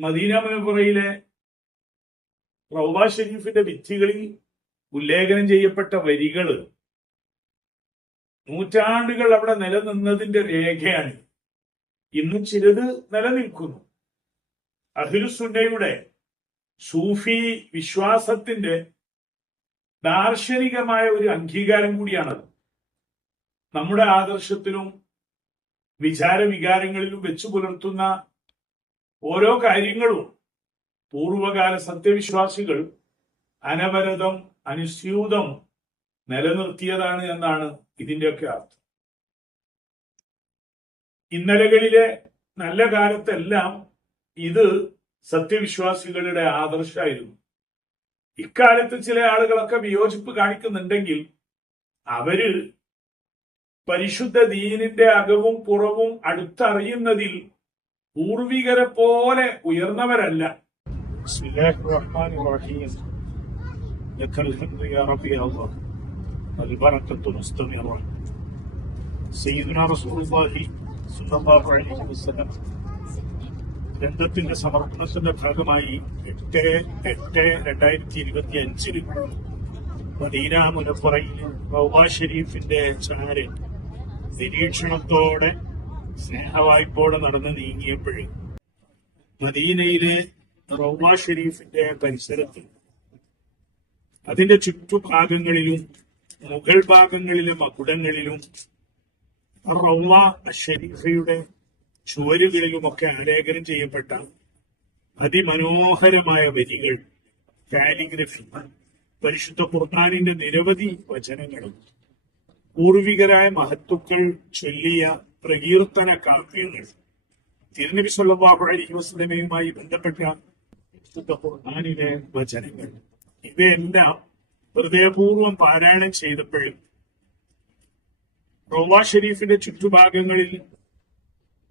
Medina മുനപ്പുറയിലെ റൗബ ഷെരീഫിന്റെ ഭിത്തികളിൽ ഉല്ലേഖനം ചെയ്യപ്പെട്ട വരികൾ നൂറ്റാണ്ടുകൾ അവിടെ നിലനിന്നതിന്റെ രേഖയാണ്. ഇന്നും ചിലത് നിലനിൽക്കുന്നു. അഹിലുസുണ്ടയുടെ സൂഫി വിശ്വാസത്തിന്റെ ദാർശനികമായ ഒരു അംഗീകാരം കൂടിയാണത്. നമ്മുടെ ആദർശത്തിലും വിചാരവികാരങ്ങളിലും വെച്ചു പുലർത്തുന്ന ഓരോ കാര്യങ്ങളും പൂർവകാല സത്യവിശ്വാസികൾ അനവരതം അനുസ്യൂതം നിലനിർത്തിയതാണ് എന്നാണ് ഇതിന്റെയൊക്കെ അർത്ഥം. ഇന്നലകളിലെ നല്ല കാലത്തെല്ലാം ഇത് സത്യവിശ്വാസികളുടെ ആദർശമായിരുന്നു. ഇക്കാലത്ത് ചില ആളുകളൊക്കെ വിയോജിപ്പ് കാണിക്കുന്നുണ്ടെങ്കിൽ അവർ പരിശുദ്ധ ദീനിന്റെ അകവും പുറവും അടുത്തറിയുന്നതിൽ പൂർവികരെ പോലെ ഉയർന്നവരല്ല ഗ്രന്ഥത്തിന്റെ സമർപ്പണത്തിന്റെ ഭാഗമായി എട്ട് എട്ട് രണ്ടായിരത്തി ഇരുപത്തി അഞ്ചിൽ മദീന മുനപ്പുറയിൽ ഷരീഫിന്റെ ചാര് നിരീക്ഷണത്തോടെ സ്നേഹവായ്പോടെ നടന്ന് നീങ്ങിയപ്പോഴും മദീനയിലെ റൗവ ഷെരീഫിന്റെ പരിസരത്ത് അതിന്റെ ചുറ്റുഭാഗങ്ങളിലും മുഗൾ ഭാഗങ്ങളിലെ മകുടങ്ങളിലും റൗവ ഷെരീഫയുടെ ചുവരുകളിലുമൊക്കെ ആലേഖനം ചെയ്യപ്പെട്ട അതിമനോഹരമായ വരികൾ കാലിഗ്രഫി പരിശുദ്ധ ഖുർആാനിന്റെ നിരവധി വചനങ്ങളും പൂർവികരായ മഹത്തുക്കൾ ചൊല്ലിയ പ്രകീർത്തന കാവ്യങ്ങൾ തിരുനബി സല്ലല്ലാഹു അലഹി വസ്ലമയുമായി ബന്ധപ്പെട്ട വിശുദ്ധ ഖുർആനിലെ വചനങ്ങൾ. ഇവയെല്ലാം ഹൃദയപൂർവം പാരായണം ചെയ്തപ്പോഴും റോവാ ഷെരീഫിന്റെ ചുറ്റുഭാഗങ്ങളിൽ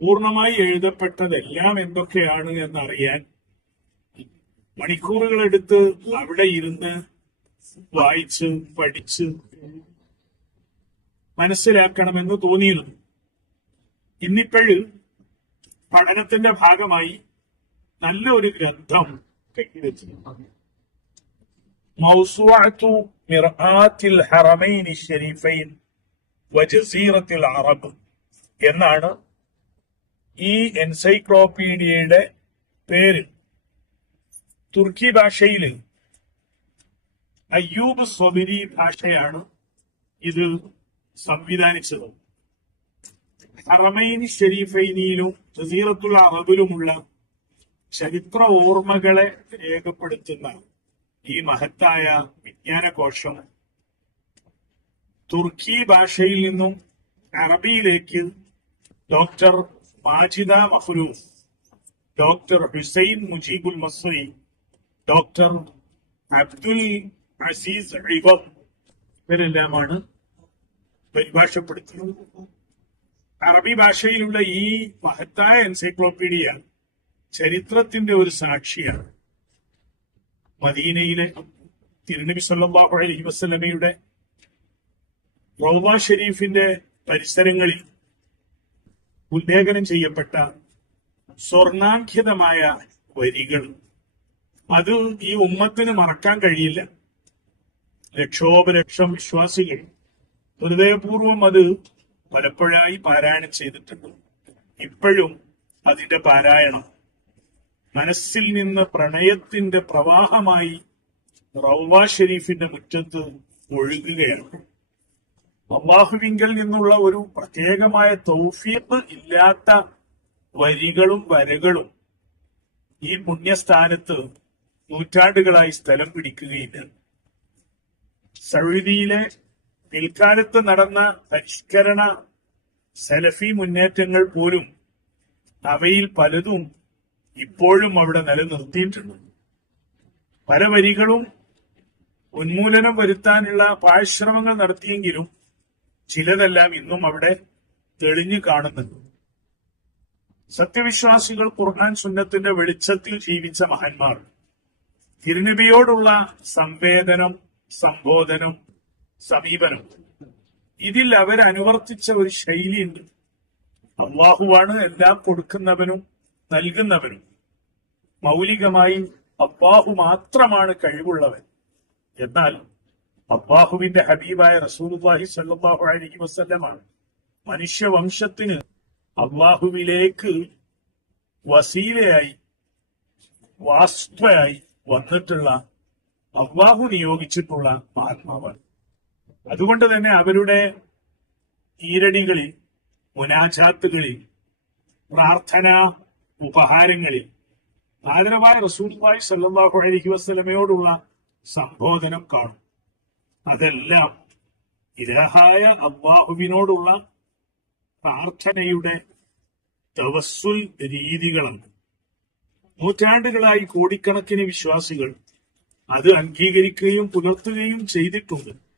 പൂർണമായി എഴുതപ്പെട്ടതെല്ലാം എന്തൊക്കെയാണ് എന്നറിയാൻ മണിക്കൂറുകളെടുത്ത് അവിടെ ഇരുന്ന് വായിച്ച് പഠിച്ച് മനസ്സിലാക്കണമെന്ന് തോന്നിയിരുന്നു. ഇന്നിപ്പോഴും പഠനത്തിന്റെ ഭാഗമായി നല്ല ഒരു ഗ്രന്ഥം കയ്യിലെത്തി മൗസുഅത്തു മിർആത്തിൽ ഹറമൈൻ ഷരീഫൈൻ വജസീറത്തിൽ അറബ് എന്നാണ് ഈ എൻസൈക്ലോപീഡിയയുടെ പേര്. തുർക്കി ഭാഷയിൽ അയ്യൂബ് സ്വബിരി ഭാഷയാണ് ഇത് സംവിധാനിച്ചത്. ഹറമൈൻ ഷെരീഫൈനിയിലും ജസീറത്തുൽ അറബിലുമുള്ള ചരിത്ര ഓർമ്മകളെ രേഖപ്പെടുത്തുന്ന ഈ മഹത്തായ വിജ്ഞാനകോശം തുർക്കി ഭാഷയിൽ നിന്നും അറബിയിലേക്ക് doctor Majida Mahroof doctor Hussain Mujeebul Masri doctor Abdul Aziz ഇബം ഇവരെല്ലാമാണ് പരിഭാഷപ്പെടുത്തിയത് അറബി ഭാഷയിലുള്ള ഈ മഹത്തായ എൻസൈക്ലോപീഡിയ ചരിത്രത്തിന്റെ ഒരു സാക്ഷിയാണ്. മദീനയിലെ തിരുനബി സല്ലാഹു അലഹി വസ്ലമയുടെ റൗവ ഷെരീഫിന്റെ പരിസരങ്ങളിൽ ഉല്ലേഖനം ചെയ്യപ്പെട്ട സ്വർണാഖ്യതമായ വരികൾ. അത് ഈ ഉമ്മത്തിന് മറക്കാൻ കഴിയില്ല. ലക്ഷോപലക്ഷം വിശ്വാസികൾ ഹൃദയപൂർവം അത് പലപ്പോഴായി പാരായണം ചെയ്തിട്ടുണ്ട്. ഇപ്പോഴും അതിന്റെ പാരായണം മനസ്സിൽ നിന്ന് പ്രണയത്തിന്റെ പ്രവാഹമായി റൗവ ഷെരീഫിന്റെ മുറ്റത്ത് ഒഴുകുകയാണ്. അള്ളാഹുവിങ്കിൽ നിന്നുള്ള ഒരു പ്രത്യേകമായ തൗഫീഖ് ഇല്ലാത്ത വരികളും വരകളും ഈ പുണ്യസ്ഥാനത്ത് നൂറ്റാണ്ടുകളായി സ്ഥലം പിടിക്കുകയില്ല. സൗദിയിലെ പിൽക്കാലത്ത് നടന്ന പരിഷ്കരണ സെലഫി മുന്നേറ്റങ്ങൾ പോലും അവയിൽ പലതും ഇപ്പോഴും അവിടെ നിലനിർത്തിയിട്ടുണ്ട്. പല വരികളും ഉന്മൂലനം വരുത്താനുള്ള പാഴ്ശ്രമങ്ങൾ നടത്തിയെങ്കിലും ചിലതെല്ലാം ഇന്നും അവിടെ തെളിഞ്ഞു കാണുന്നുണ്ട്. സത്യവിശ്വാസികൾ ഖുർആൻ സുന്നത്തിന്റെ വെളിച്ചത്തിൽ ജീവിച്ച മഹാന്മാർ. തിരുനബിയോടുള്ള സംവേദനം സംബോധനം സമീപനം. ഇതിൽ അവർ അനുവർത്തിച്ച ഒരു ശൈലിയുണ്ട്. അള്ളാഹുവാണ് എല്ലാം കൊടുക്കുന്നവനും നൽകുന്നവനും. മൗലികമായി അബ്ബാഹു മാത്രമാണ് കഴിവുള്ളവൻ. എന്നാൽ അബ്ബാഹുവിന്റെ ഹബീബായ റസൂലുള്ളാഹി സല്ലാഹു അലൈഹി വസ്ല്ലമാണ്. മനുഷ്യവംശത്തിന് അള്ളാഹുവിലേക്ക് വസീലയായി വാസ്തയായി വന്നിട്ടുള്ള അള്ളാഹു നിയോഗിച്ചിട്ടുള്ള മഹാത്മാവാണ് അതുകൊണ്ട് തന്നെ അവരുടെ ഈരടികളിൽ മുനാജാത്തുകളിൽ പ്രാർത്ഥന ഉപഹാരങ്ങളിൽ ആദരവായ റസൂലുള്ളാഹി സല്ലാഹു അലൈഹി വസല്ലമയോടുള്ള സംബോധനം കാണും. അതെല്ലാം ഇലഹായ അള്ളാഹുവിനോടുള്ള പ്രാർത്ഥനയുടെ തവസ്സുൽ രീതികളാണ്. നൂറ്റാണ്ടുകളായി കോടിക്കണക്കിന് വിശ്വാസികൾ അത് അംഗീകരിക്കുകയും പുലർത്തുകയും ചെയ്തിട്ടുണ്ട്.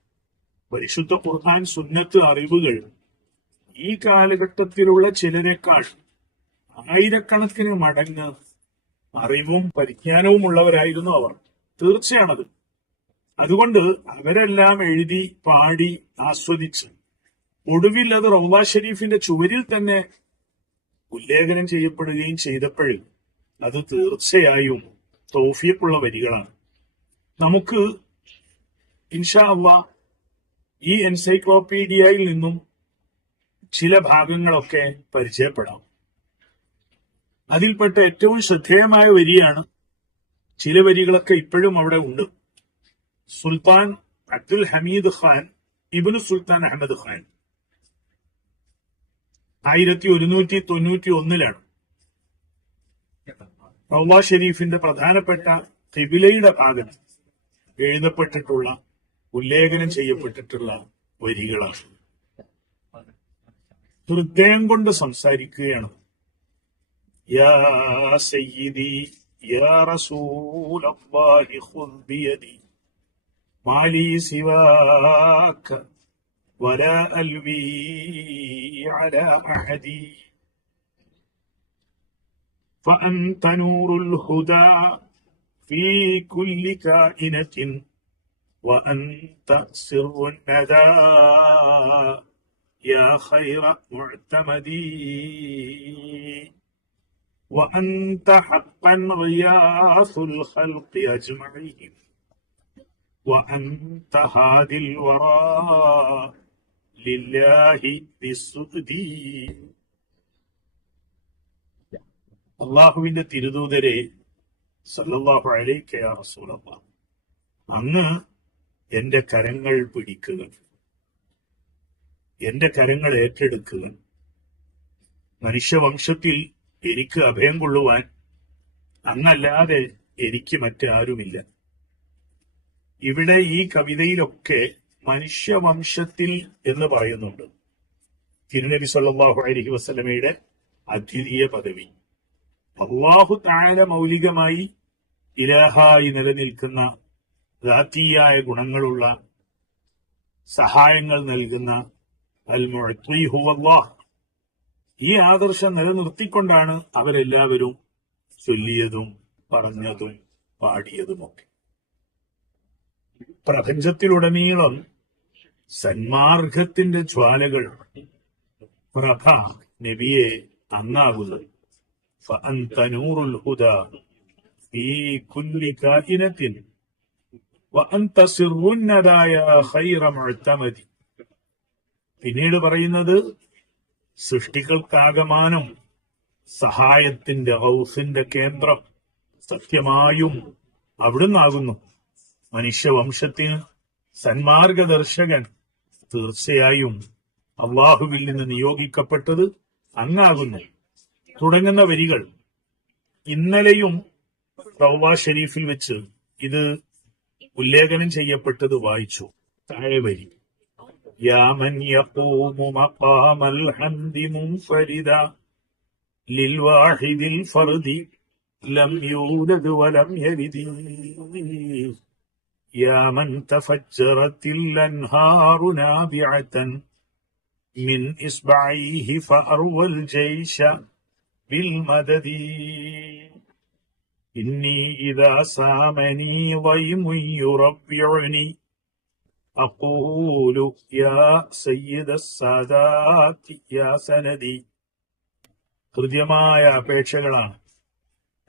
പരിശുദ്ധ ഖുർആൻ സുന്നത്ത് അറിവുകൾ ഈ കാലഘട്ടത്തിലുള്ള ചിലരെക്കാൾ ആയിരക്കണക്കിന് മടങ്ങ് അറിവും പരിജ്ഞാനവും ഉള്ളവരായിരുന്നു അവർ. തീർച്ചയാണത് അതുകൊണ്ട് അവരെല്ലാം എഴുതി പാടി ആസ്വദിച്ച് ഒടുവിൽ അത് റൗദ ഷെരീഫിന്റെ ചുവരിൽ തന്നെ ഉല്ലേഖനം ചെയ്യപ്പെടുകയും ചെയ്തപ്പോഴും അത് തീർച്ചയായും തോഫിയപ്പുള്ള വരികളാണ്. നമുക്ക് ഇൻഷാ അള്ളാ ഈ എൻസൈക്ലോപീഡിയയിൽ നിന്നും ചില ഭാഗങ്ങളൊക്കെ പരിചയപ്പെടാം. അതിൽപ്പെട്ട ഏറ്റവും ശ്രദ്ധേയമായ വരിയാണ് ചില വരികളൊക്കെ ഇപ്പോഴും അവിടെ ഉണ്ട്. സുൽത്താൻ അബ്ദുൽ ഹമീദ് ഖാൻ ഇബിന് സുൽത്താൻ അഹമ്മദ് ഖാൻ. ആയിരത്തി ഒരുന്നൂറ്റി തൊണ്ണൂറ്റി ഒന്നിലാണ് റൗള ഷെരീഫിന്റെ പ്രധാനപ്പെട്ട കിബിലയുടെ ഭാഗം എഴുതപ്പെട്ടിട്ടുള്ള ഉല്ലേഖനം ചെയ്യപ്പെട്ടിട്ടുള്ള വരികളാണ് ഹൃദയം കൊണ്ട് സംസാരിക്കുകയാണ് യാ സയ്യിദി യാ റസൂൽ അല്ലാഹി ഖുദ് ബിയദി മാലി സിവാക ولا ألوي على أحدي فأنت نور الهدى في كل كائنة وأنت سر الندى يا خير معتمدي وأنت حقا غياث الخلق أجمعين وأنت هادي الورى لله بالسؤدي അള്ളാഹുവിന്റെ തിരുദൂതരെ സല്ലല്ലാഹു അലൈക യാ റസൂലല്ലാഹ് അങ്ങ് എന്റെ കരങ്ങൾ പിടിക്കുക. എന്റെ കരങ്ങൾ ഏറ്റെടുക്കുക. മനുഷ്യവംശത്തിൽ എനിക്ക് അഭയം കൊള്ളുവാൻ അങ്ങല്ലാതെ എനിക്ക് മറ്റാരുമില്ല. ഇവിടെ ഈ കവിതയിലൊക്കെ മനുഷ്യവംശത്തിൽ എന്ന് പറയുന്നുണ്ട്. തിരുനബി സല്ലാഹു അലഹി വസ്ലമയുടെ അദ്വിതീയ പദവി. അള്ളാഹു താഴെ മൗലികമായി ഇലാഹായി നിലനിൽക്കുന്ന ദാത്തീയായ ഗുണങ്ങളുള്ള സഹായങ്ങൾ നൽകുന്ന അൽ ഈ ആദർശം നിലനിർത്തിക്കൊണ്ടാണ് അവരെല്ലാവരും ചൊല്ലിയതും പറഞ്ഞതും പാടിയതുമൊക്കെ. പ്രപഞ്ചത്തിലുടനീളം സന്മാർഗത്തിന്റെ ജ്വാലകൾ പ്രഭ നബിയെ അന്നാകുന്നത് ഫഅൻ തനൂറുൽ ഹുദ ഫീ കുല്ലി കായിനത്തിൻ പിന്നീട് പറയുന്നത് സൃഷ്ടികൾക്കാകമാനം സഹായത്തിന്റെ ഔസിന്റെ കേന്ദ്രം സത്യമായും അവിടുന്നാകുന്നു. മനുഷ്യവംശത്തിന് സന്മാർഗദർശകൻ തീർച്ചയായും അള്ളാഹുവിൽ നിന്ന് നിയോഗിക്കപ്പെട്ടത് അങ്ങാകുന്നു. തുടങ്ങുന്ന വരികൾ. ഇന്നലെയും റൗവ ഷെരീഫിൽ വെച്ച് ഇത് ഉല്ലേഖനം ചെയ്യപ്പെട്ടത് വായിച്ചു താഴെ വരി യാമൻ യഖൂമു മഖാമൽ ഹംദി മുൻഫരിദ ലിൽവാഹിദിൽ ഫർദി ലം യൂലദ് വലം യലിദ് يا من تفجرت الأنهار نابعة من إصبعيه فأروى الجيش بالمدد إني إذا سامني ضيم يربعني أقول يا سيد السادات يا سندي ഹൃദ്യമായ അപേക്ഷകളാണ്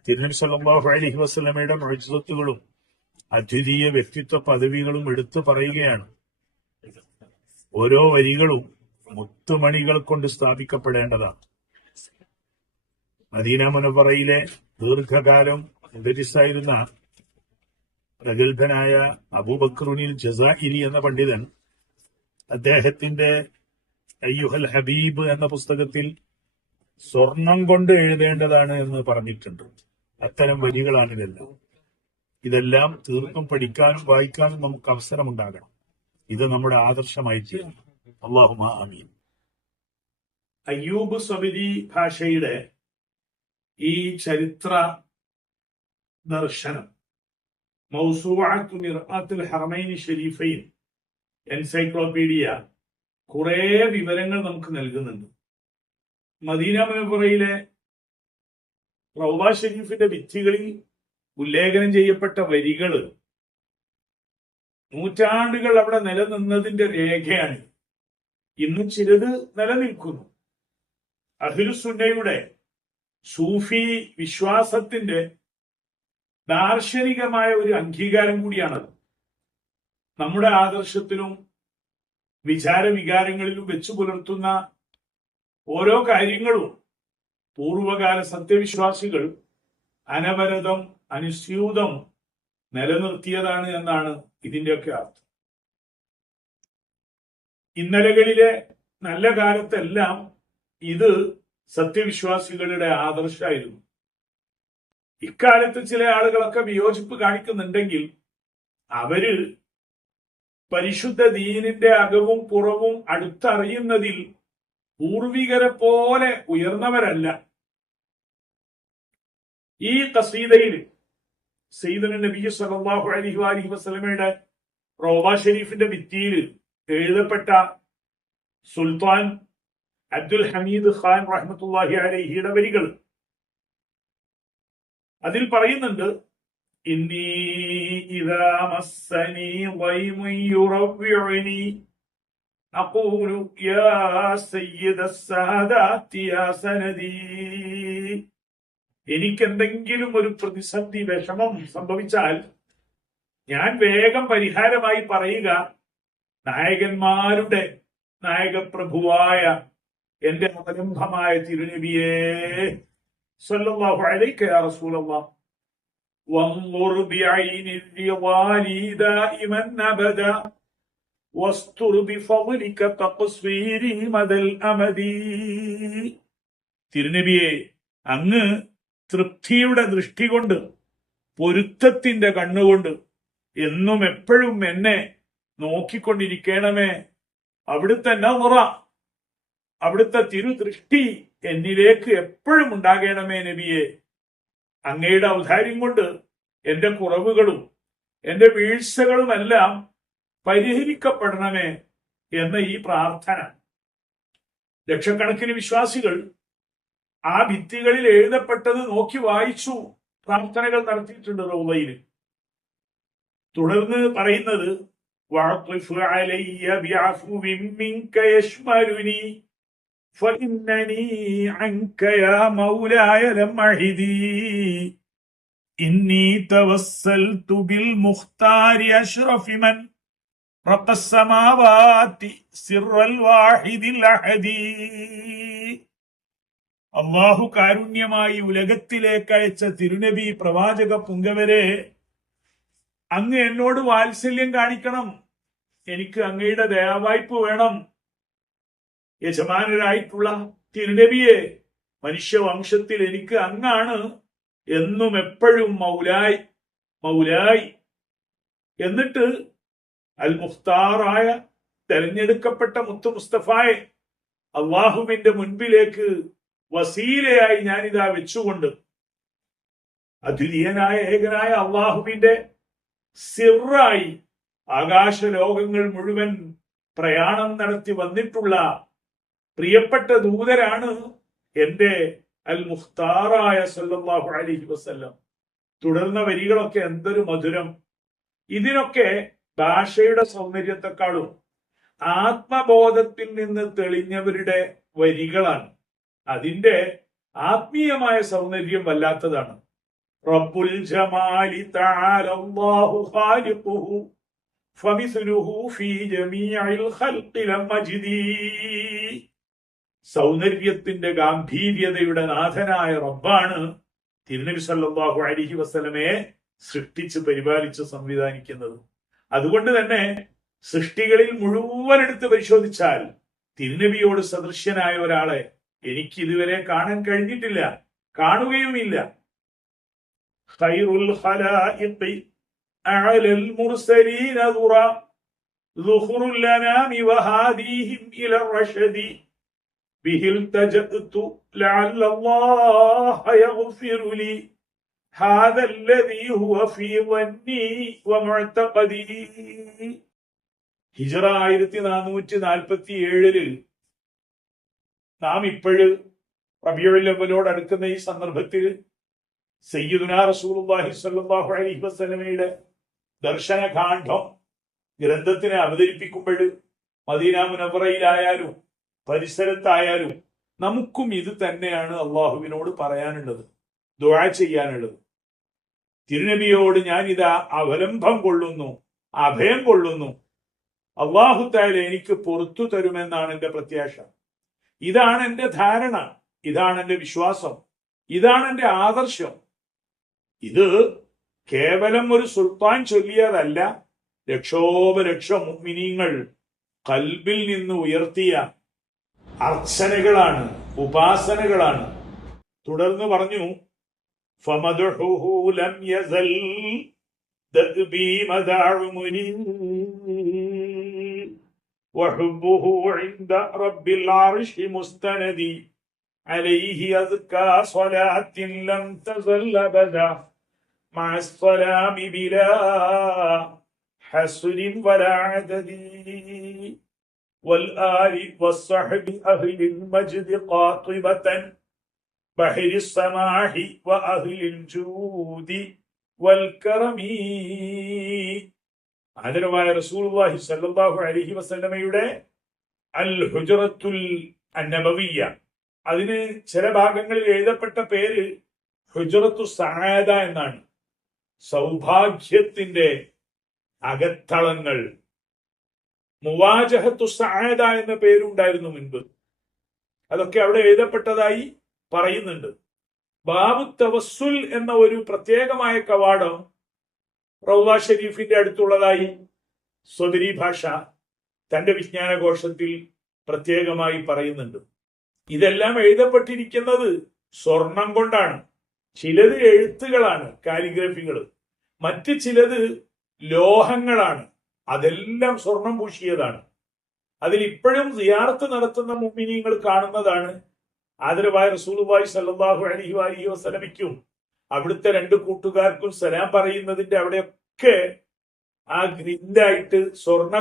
തിരുനബി സല്ലല്ലാഹു അലൈഹി വസല്ലമയുടെ മുഅ്ജിസത്തുകളും അദ്വിതീയ വ്യക്തിത്വ പദവികളും എടുത്തു പറയുകയാണ് ഓരോ വരികളും മുത്തുമണികൾ കൊണ്ട് സ്ഥാപിക്കപ്പെടേണ്ടതാണ് മദീന മുനവറയിലെ ദീർഘകാലം മുദരിസായിരുന്ന പ്രഗത്ഭനായ അബൂബക്രുനിൽ ജസാഇരി എന്ന പണ്ഡിതൻ അദ്ദേഹത്തിന്റെ അയ്യുഹൽ ഹബീബ് എന്ന പുസ്തകത്തിൽ സ്വർണം കൊണ്ട് എഴുതേണ്ടതാണ് എന്ന് പറഞ്ഞിട്ടുണ്ട്. അത്തരം വരികളാണ് ഇതെല്ലാം. ഇതെല്ലാം തീർത്തും പഠിക്കാനും വായിക്കാനും നമുക്ക് അവസരമുണ്ടാകണം. ഇത് നമ്മുടെ ആദർശമായി ചെയ്യണം അള്ളാഹുമ അമീൻ അയ്യൂബ് സബിരി ഭാഷയുടെ ഈ ചരിത്ര ദർശനം മൗസൂഅത്തു മിർആത്തുൽ ഹറമൈനി ഷെരീഫയിൽ എൻസൈക്ലോപീഡിയ കുറെ വിവരങ്ങൾ നമുക്ക് നൽകുന്നുണ്ട്. മദീന മുനപ്പുറയിലെ റൗബ ഷെരീഫിന്റെ ഭിത്തികളിൽ ഉല്ലേഖനം ചെയ്യപ്പെട്ട വരികൾ നൂറ്റാണ്ടുകൾ അവിടെ നിലനിന്നതിന്റെ രേഖയാണ്. ഇന്നും ചിലത് നിലനിൽക്കുന്നു. അഹിലുസുന്നയുടെ സൂഫി വിശ്വാസത്തിന്റെ ദാർശനികമായ ഒരു അംഗീകാരം കൂടിയാണത്. നമ്മുടെ ആദർശത്തിലും വിചാരവികാരങ്ങളിലും വെച്ചു പുലർത്തുന്ന ഓരോ കാര്യങ്ങളും പൂർവകാല സത്യവിശ്വാസികൾ അനവരതം അനുസ്യൂതം നിലനിർത്തിയതാണ് എന്നാണ് ഇതിന്റെയൊക്കെ അർത്ഥം. ഇന്നലകളിലെ നല്ല കാലത്തെല്ലാം ഇത് സത്യവിശ്വാസികളുടെ ആദർശമായിരുന്നു ഇക്കാലത്ത് ചില ആളുകളൊക്കെ വിയോജിപ്പ് കാണിക്കുന്നുണ്ടെങ്കിൽ അവർ പരിശുദ്ധ ദീനിന്റെ അകവും പുറവും അടുത്തറിയുന്നതിൽ പൂർവികരെ പോലെ ഉയർന്നവരല്ല. ഈ കസീദയിൽ സയ്യിദുന നബി സലാഹു അലൈഹി അലഹി വസ്ലമയുടെ റോബ ഷെരീഫിന്റെ ഭിത്തിയിൽ എഴുതപ്പെട്ട സുൽത്താൻ അബ്ദുൽ ഹമീദ് ഖാൻ റഹ്മത്തുല്ലാഹി അലഹിയുടെ വരികൾ. അതിൽ പറയുന്നുണ്ട് എനിക്കെന്തെങ്കിലും ഒരു പ്രതിസന്ധി വിഷമം സംഭവിച്ചാൽ ഞാൻ വേഗം പരിഹാരമായി പറയുക നായകന്മാരുടെ നായകപ്രഭുവായ എന്റെ അവലംബമായ തിരുനബിയെ സല്ലല്ലാഹു അലൈക യാ റസൂലല്ലാഹ് وانظر بعين الرضا لي دائما ابدا واستر بفضلك تقصيري مدى الامد തിരുനബിയെ അങ്ങ് തൃപ്തിയുടെ ദൃഷ്ടി കൊണ്ട് പൊരുത്തത്തിന്റെ കണ്ണുകൊണ്ട് എന്നും എപ്പോഴും എന്നെ നോക്കിക്കൊണ്ടിരിക്കണമേ അവിടുത്തെ നവറ അവിടുത്തെ തിരുദൃഷ്ടി എന്നിലേക്ക് എപ്പോഴും ഉണ്ടാകണമേ നബിയെ. അങ്ങയുടെ ഔദാര്യം കൊണ്ട് എന്റെ കുറവുകളും എന്റെ വീഴ്ചകളുമെല്ലാം പരിഹരിക്കപ്പെടണമേ എന്ന ഈ പ്രാർത്ഥന. ലക്ഷക്കണക്കിന് വിശ്വാസികൾ ആ ഭിത്തികളിൽ എഴുതപ്പെട്ടത് നോക്കി വായിച്ചു പ്രാർത്ഥനകൾ നടത്തിയിട്ടുണ്ട് റോബയിൽ തുടർന്ന് പറയുന്നത് فإنني عنك يا مولاي لم أعهدي إني توسلت بالمختار أشرف من رقى السماوات سر الواحد الأحد അള്ളാഹു കാരുണ്യമായി ഉലകത്തിലേക്ക് അയച്ച തിരുനബി പ്രവാചക പുങ്കവരെ അങ്ങ് എന്നോട് വാത്സല്യം കാണിക്കണം എനിക്ക് അങ്ങയുടെ ദയാവായ്പ വേണം യജമാനരായിട്ടുള്ള തിരുനബിയെ മനുഷ്യവംശത്തിൽ എനിക്ക് അങ്ങാണ് എന്നും എപ്പോഴും മൗലായി മൗലായി. എന്നിട്ട് അൽ മുഖ്താറായ തെരഞ്ഞെടുക്കപ്പെട്ട മുത്തു മുസ്തഫായെ അള്ളാഹുവിന്റെ മുൻപിലേക്ക് വസീലയായി ഞാനിതാ വെച്ചുകൊണ്ട് അദ്വിതീയനായ ഏകനായ അള്ളാഹുവിന്റെ സിറായി ആകാശ ലോകങ്ങൾ മുഴുവൻ പ്രയാണം നടത്തി വന്നിട്ടുള്ള പ്രിയപ്പെട്ട ദൂതരാണ് എന്റെ അൽ മുഖ്താറായ സല്ലാഹു അലഹി വസല്ലം. തുടർന്ന വരികളൊക്കെ എന്തൊരു മധുരം. ഇതിനൊക്കെ ഭാഷയുടെ സൗന്ദര്യത്തെക്കാളും ആത്മബോധത്തിൽ നിന്ന് തെളിഞ്ഞവരുടെ വരികളാണ്. അതിന്റെ ആത്മീയമായ സൗന്ദര്യം വല്ലാത്തതാണ്. റബ്ബുൽ ജമാലി തആല അല്ലാഹു ഖാലിഖുഹു ഫമിസ്ലുഹു ഫീ ജമീഇൽ ഖൽഖി ലം അജ്ദീ സൗന്ദര്യത്തിന്റെ ഗാംഭീര്യതയുടെ നാഥനായ റബ്ബാണ് തിരുനബി സല്ലാഹു അലൈഹി വസല്ലമയെ സൃഷ്ടിച്ച് പരിപാലിച്ച് സംവിധാനിക്കുന്നത്. അതുകൊണ്ട് തന്നെ സൃഷ്ടികളിൽ മുഴുവൻ എടുത്ത് പരിശോധിച്ചാൽ തിരുനബിയോട് സദൃശ്യനായ ഒരാളെ എനിക്ക് ഇതുവരെ കാണാൻ കഴിഞ്ഞിട്ടില്ല കാണുകയുമില്ല. ഖൈറുൽ به التجأت لعل الله يغفر لي هذا الذي هو في ظني ومعتقدي ഹിജറ ആയിരത്തി നാനൂറ്റി നാൽപ്പത്തി ഏഴില് നാം ഇപ്പോഴ് റബിയുൽ അവലോട് അടുക്കുന്ന ഈ സന്ദർഭത്തിൽ സയ്യിദുനാ റസൂലുള്ളാഹി സ്വല്ലല്ലാഹു അലൈഹി വസല്ലമയുടെ ദർശനകാന്ഡം ഗ്രന്ഥത്തിനെ അവതരിപ്പിക്കുമ്പോൾ മദീന മുനവറയിലായാലും പരിസരത്തായാലും നമുക്കും ഇത് തന്നെയാണ് അള്ളാഹുവിനോട് പറയാനുള്ളത് ദുഴ ചെയ്യാനുള്ളത്. തിരുനബിയോട് ഞാൻ ഇത് അവലംബം കൊള്ളുന്നു അഭയം കൊള്ളുന്നു. അള്ളാഹു താല എനിക്ക് പുറത്തു തരുമെന്നാണ് എന്റെ പ്രത്യാശ. ഇതാണ് എന്റെ ധാരണ ഇതാണ് എന്റെ വിശ്വാസം ഇതാണ് എന്റെ ആദർശം. ഇത് കേവലം ഒരു സുൽത്താൻ ചൊല്ലിയതല്ല ലക്ഷോപലക്ഷം മുഅ്മിനീങ്ങൾ കൽബിൽ നിന്ന് ഉയർത്തിയ അർച്ചനകളാണ് ഉപാസനകളാണ് തുടർന്ന് പറഞ്ഞു فمدحه لم يزل دأبي مدى عمري وحبه عند رب العرش مستندي عليه أذكى صلاة لم تزل أبدا مع السلام بلا حسر ولا عدد والآل والصحب أهل المجد قاطبة بحر السماح وأهل الجود والكرم ആദരവായ റസൂലുള്ളാഹി സല്ലല്ലാഹു അലൈഹി വസല്ലമയുടെ അൽ ഹുജറത്തുൽ അന്നബവിയ അതിന് ചില ഭാഗങ്ങളിൽ എഴുതപ്പെട്ട പേര് ഹുജറത്തു സഹായത എന്നാണ് സൗഭാഗ്യത്തിന്റെ അകത്തളങ്ങൾ മുവാജഹത്തു സഹായത എന്ന പേരുണ്ടായിരുന്നു മുൻപ്. അതൊക്കെ അവിടെ എഴുതപ്പെട്ടതായി പറയുന്നുണ്ട്. ബാബു തവസുൽ എന്ന ഒരു പ്രത്യേകമായ കവാടം റൗദ ഷെരീഫിന്റെ അടുത്തുള്ളതായി സ്വദരി ഭാഷ തന്റെ വിജ്ഞാനകോശത്തിൽ പ്രത്യേകമായി പറയുന്നുണ്ട്. ഇതെല്ലാം എഴുതപ്പെട്ടിരിക്കുന്നത് സ്വർണം കൊണ്ടാണ്. ചിലത് എഴുത്തുകളാണ് കാലിഗ്രഫികൾ മറ്റ് ചിലത് ലോഹങ്ങളാണ്. അതെല്ലാം സ്വർണം പൂശിയതാണ്. അതിൽ ഇപ്പോഴും സിയാറത്ത് നടത്തുന്ന മുമ്മിനിങ്ങൾ കാണുന്നതാണ്. ആദരവായ റസൂലുബായി സല്ലാഹു അലഹി അലഹി വസ്ലമിക്കും അവിടുത്തെ രണ്ട് കൂട്ടുകാർക്കും സലാം പറയുന്നതിന്റെ അവിടെയൊക്കെ ആ ഗ്രിൻഡായിട്ട് സ്വർണ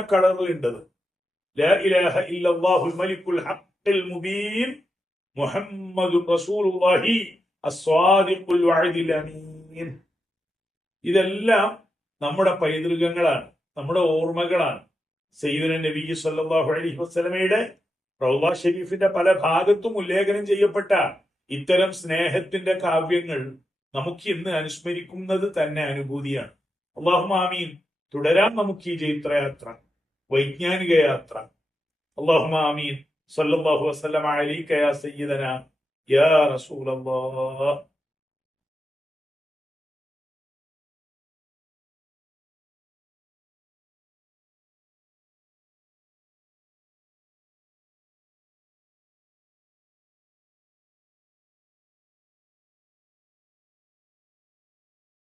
അമീൻ. ഇതെല്ലാം നമ്മുടെ പൈതൃകങ്ങളാണ്. നമ്മുടെ ഓർമ്മകളാണ്. സയ്യൂന നബി സല്ലാഹു അലൈഹി വസല്ലമയുടെ റൗള ഷെരീഫിന്റെ പല ഭാഗത്തും ഉല്ലേഖനം ചെയ്യപ്പെട്ട ഇത്തരം സ്നേഹത്തിന്റെ കാവ്യങ്ങൾ നമുക്ക് ഇന്ന് അനുസ്മരിക്കുന്നത് തന്നെ അനുഭൂതിയാണ്. അള്ളാഹുമാമീൻ തുടരാം നമുക്ക് ഈ ചൈത്രയാത്ര വൈജ്ഞാനിക യാത്ര. അള്ളാഹുമാമീൻ സല്ലാഹു വസ്ലമ അലൈക യാ സയ്യിദന. യാ റസൂലല്ലാഹ്